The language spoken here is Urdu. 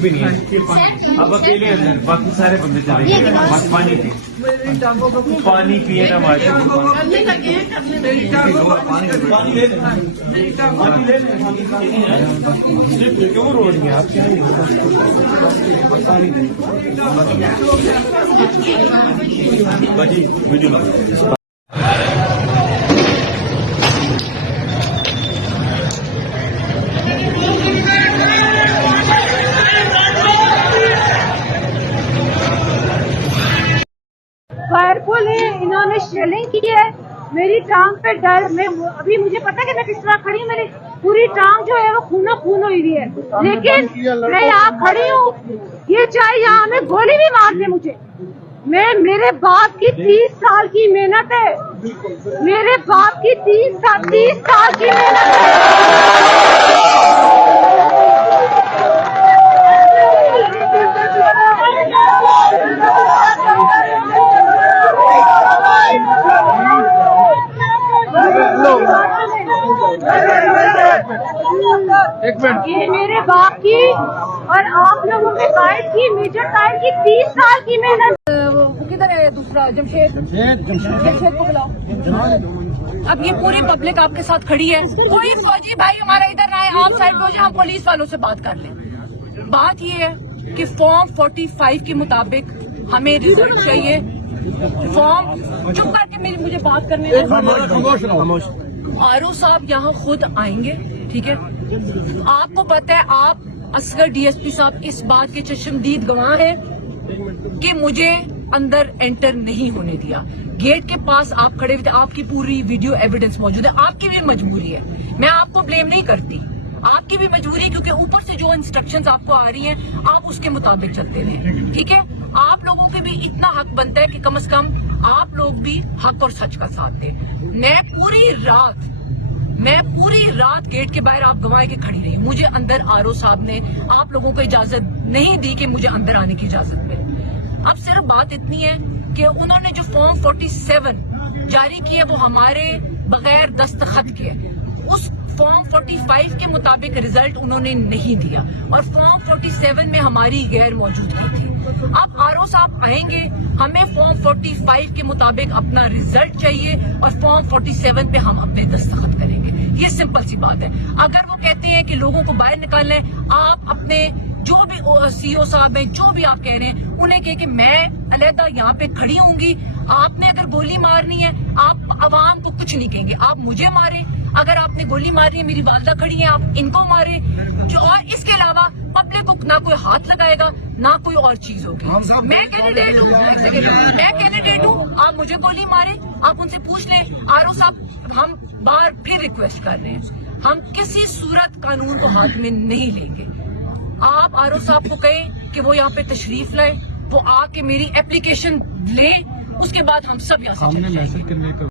بھی نہیں ہے. اب اکیلے اندر باقی سارے بندے چلے گئے. بس پانی پی, پانی پیے نا ماشاء کیوں رو رہی ہیں آپ؟ فائرفل ہے, انہوں نے شیلنگ کی ہے میری ٹانگ پہ ڈر. میں ابھی مجھے پتا کہ میں کس طرح کھڑی ہوں, میری پوری ٹانگ جو ہے وہ خون ہوئی ہوئی ہے, لیکن میں یہاں کھڑی ہوں. یہ چاہے یہاں ہمیں گولی بھی مار دے مجھے, میرے باپ کی 30 سال کی محنت ہے, میرے باپ کی 30 سال کی محنت ہے. یہ میرے باپ کی اور آپ لوگوں کے قائد کی, میجر قائد کی 30 سال کی محنت. وہ کدھر ہے دوسرا جمشید کو بلاؤ. اب یہ پوری پبلک آپ کے ساتھ کھڑی ہے, کوئی فوجی بھائی ہمارا ادھر نہ آئے, آپ سائڈ پہ ہو جائیں, ہم پولیس والوں سے بات کر لیں. بات یہ ہے کہ فارم 45 کے مطابق ہمیں رزلٹ چاہیے. فارم چپ کر کے مجھے بات کرنے دیں. آرو صاحب یہاں خود آئیں گے, ٹھیک ہے. آپ کو پتہ ہے, آپ اصغر ڈی ایس پی صاحب اس بات کے چشمدید گواہ ہیں کہ مجھے اندر انٹر نہیں ہونے دیا. گیٹ کے پاس آپ کھڑے ہوئے تھے, آپ کی پوری ویڈیو ایویڈنس موجود ہے. آپ کی بھی مجبوری ہے, میں آپ کو بلیم نہیں کرتی, آپ کی بھی مجبوری ہے, کیونکہ اوپر سے جو انسٹرکشنز آپ کو آ رہی ہیں آپ اس کے مطابق چلتے رہیں, ٹھیک ہے. آپ لوگوں کے بھی اتنا حق بنتا ہے کہ کم از کم آپ لوگ بھی حق اور سچ کا ساتھ دیں. میں پوری رات گیٹ کے باہر آپ گواہ کے کھڑی رہی. مجھے اندر آرو صاحب نے آپ لوگوں کو اجازت نہیں دی کہ مجھے اندر آنے کی اجازت ملے. اب صرف بات اتنی ہے کہ انہوں نے جو فارم 47 جاری کی ہے وہ ہمارے بغیر دستخط کے, اس فارم 45 کے مطابق رزلٹ انہوں نے نہیں دیا, اور فارم 47 میں ہماری غیر موجودگی تھی. اب آرو صاحب آئیں گے, ہمیں فارم 45 کے مطابق اپنا رزلٹ چاہیے, اور فارم 47 پہ ہم اپنے دستخط کریں گے. یہ سمپل سی بات ہے. اگر وہ کہتے ہیں کہ لوگوں کو باہر نکالنا ہے, آپ اپنے جو بھی سی او صاحب ہیں, جو بھی آپ کہہ رہے ہیں, انہیں کہے کہ میں علیحدہ یہاں پہ کھڑی ہوں گی. آپ نے اگر گولی مارنی ہے, آپ عوام کو کچھ نہیں کہیں گے, آپ مجھے ماریں. اگر آپ نے گولی ماری ہے, میری والدہ کھڑی ہے, آپ ان کو ماریں. اور اس کے علاوہ پبلک کو نہ کوئی ہاتھ لگائے گا, نہ کوئی اور چیز ہوگی. میں کینڈیڈیٹ ہوں, آپ مجھے گولی ماریں, آپ ان سے پوچھ لیں. آرو صاحب, ہم بار پھر ریکویسٹ کر رہے ہیں, ہم کسی صورت قانون کو ہاتھ میں نہیں لیں گے. آپ آرو صاحب کو کہیں کہ وہ یہاں پہ تشریف لائیں, وہ آ کے میری اپلیکیشن لیں, اس کے بعد ہم سب یہاں سے